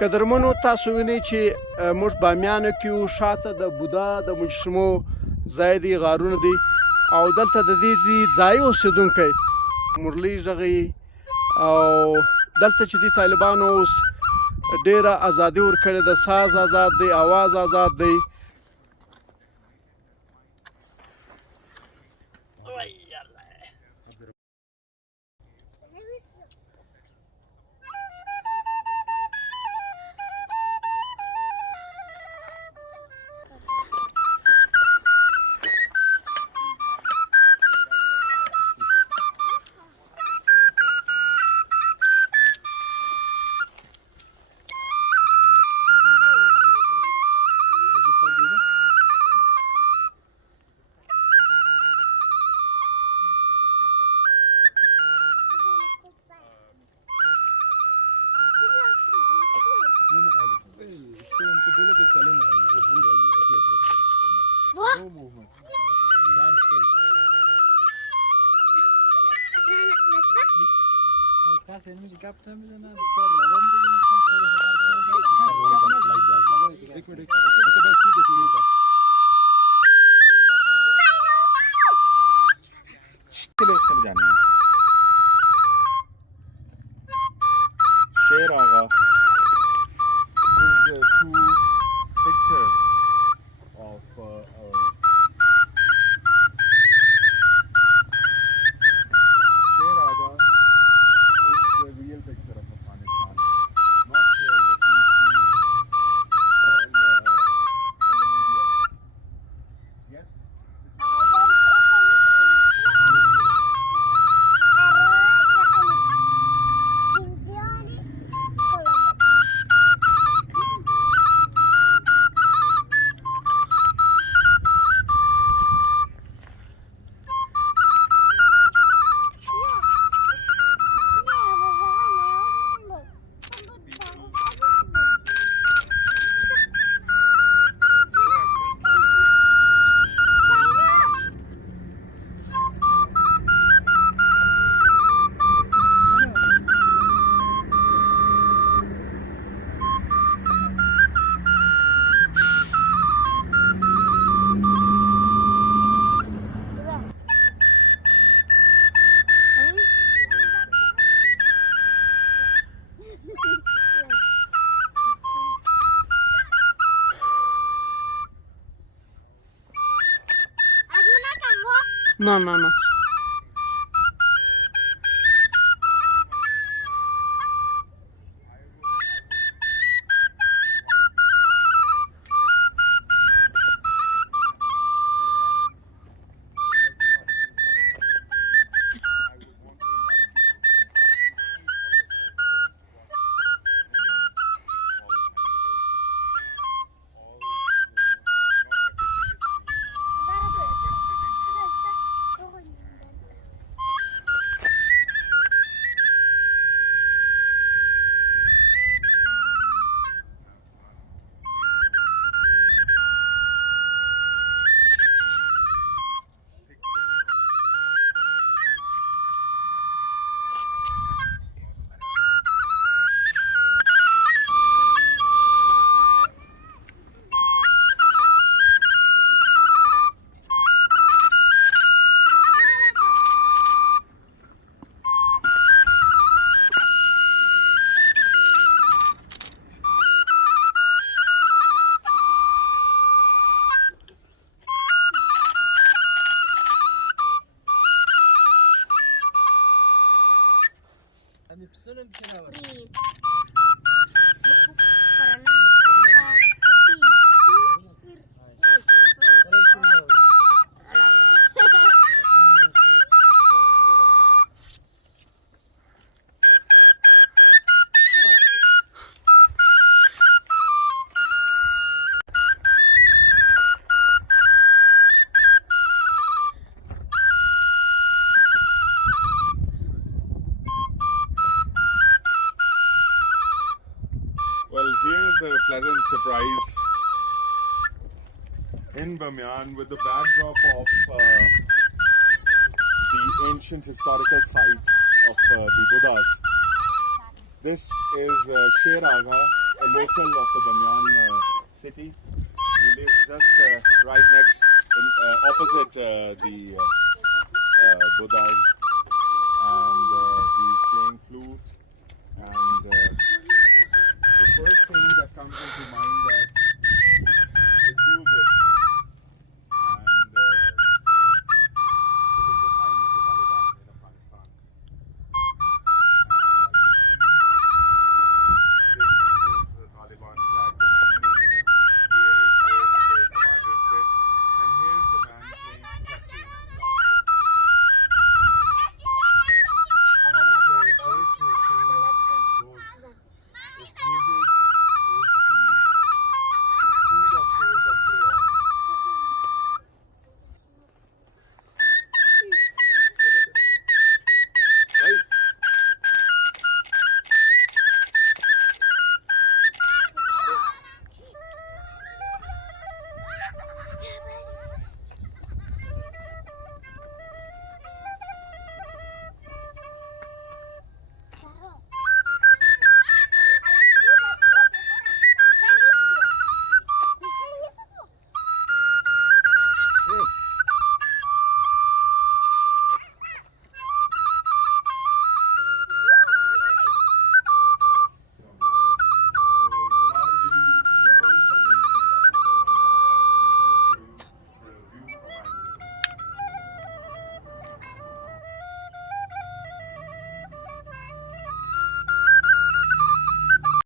قدرمنو تاسو وینئ چې موږ بامیانو کې یو، شاته د بودا د مجسمو ځای دی، غارونه دي، او دلته د دې ځای اوسېدونکی مرلي غږوي، او دلته چې دي طالبانو اوس ډېره ازادي ورکړې ده، ساز آزاد دی، اواز آزاد دی. No movement. Stand still. Casi nu zic cap tam de na soară, rom de na soară. एक minute अच्छा बस ठीक है किले इसका जानी है शेर आगा is a true picture of Sher Agha is the real picture of Afghanistan, not what we see on the media. Yes? نه نه نه A pleasant surprise in Bamyan with the backdrop of the ancient historical site of the Buddhas. This is Sher Agha a local of the Bamyan city. He lives just right next, opposite the Buddhas, and he's playing flute and